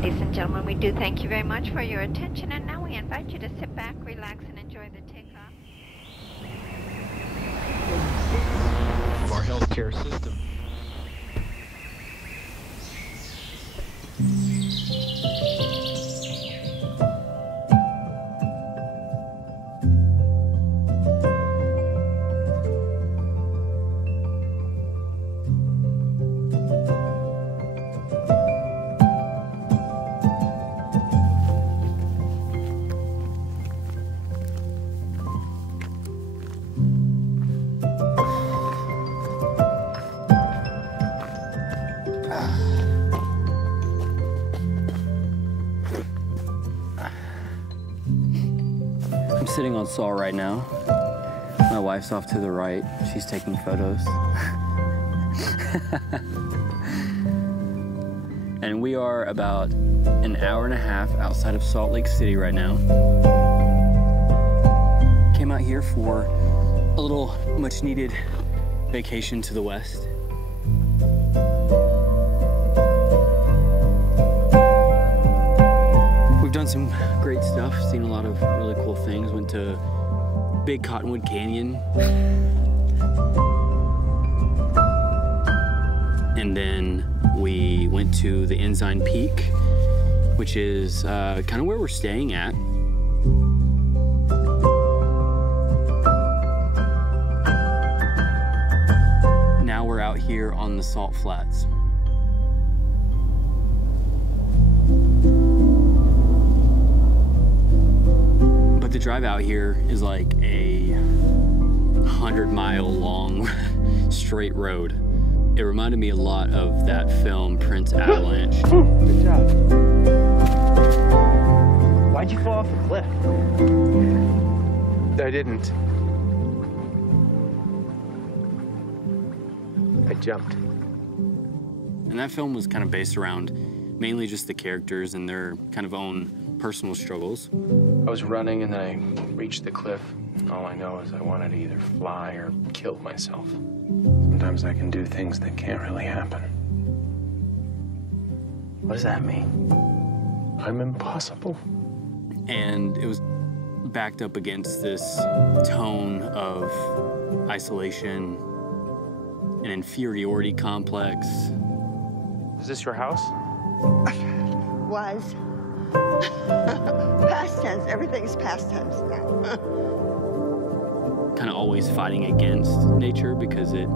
Ladies and gentlemen, we do thank you very much for your attention, and now we invite you to sit back, relax, and enjoy the takeoff of our healthcare system. I'm sitting on Saul right now. My wife's off to the right. She's taking photos. And we are about an hour and a half outside of Salt Lake City right now. Came out here for a little much needed vacation to the west. We've done some great stuff, seen a lot of really cool things. Went to Big Cottonwood Canyon. And then we went to the Ensign Peak, which is kind of where we're staying at. Now we're out here on the Salt Flats. But the drive out here is like a 100-mile long straight road. It reminded me a lot of that film, Prince Avalanche. Good job. Why'd you fall off the cliff? I didn't. I jumped. And that film was kind of based around mainly just the characters and their kind of own personal struggles. I was running and then I reached the cliff. All I know is I wanted to either fly or kill myself. Sometimes I can do things that can't really happen. What does that mean? I'm impossible. And it was backed up against this tone of isolation, an inferiority complex. Is this your house? Was. Past tense. Everything's past tense now. Kind of always fighting against nature because it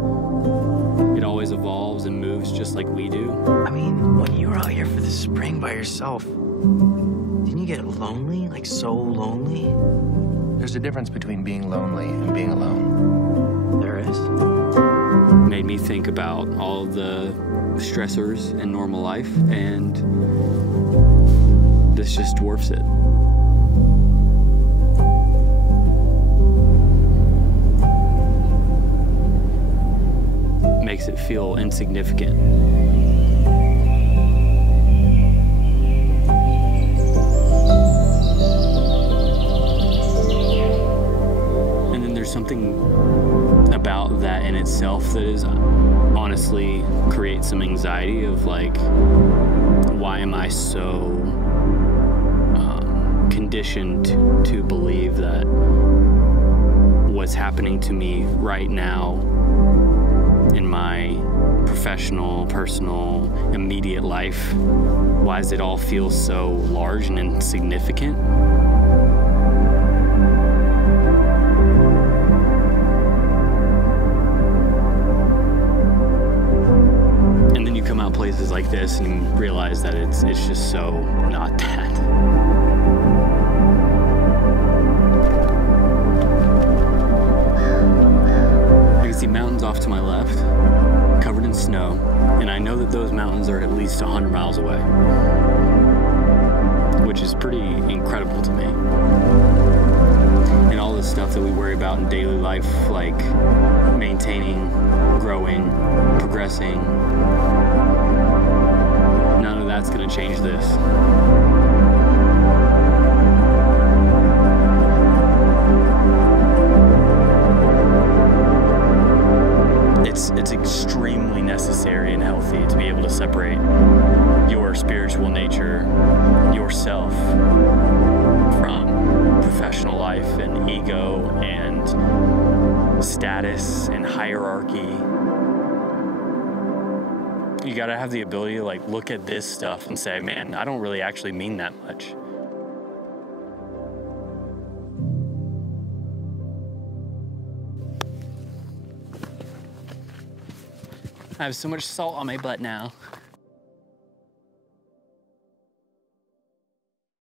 always evolves and moves just like we do. I mean, when you were out here for the spring by yourself, didn't you get lonely? Like so lonely? There's a difference between being lonely and being alone. There is. Made me think about all of the stressors in normal life, and this just dwarfs it. Makes it feel insignificant. And then there's something about that in itself that is honestly creates some anxiety of like, why am I so conditioned to believe that what's happening to me right now in my professional, personal, immediate life, why does it all feel so large and insignificant? And then you come out places like this and you realize that it's just so not that. See mountains off to my left, covered in snow, and I know that those mountains are at least 100 miles away, which is pretty incredible to me. And all the stuff that we worry about in daily life, like maintaining, growing, progressing, none of that's going to change this. it's extremely necessary and healthy to be able to separate your spiritual nature, yourself, from professional life and ego and status and hierarchy. You gotta have the ability to like look at this stuff and say, man, I don't really actually mean that much. I have so much salt on my butt now.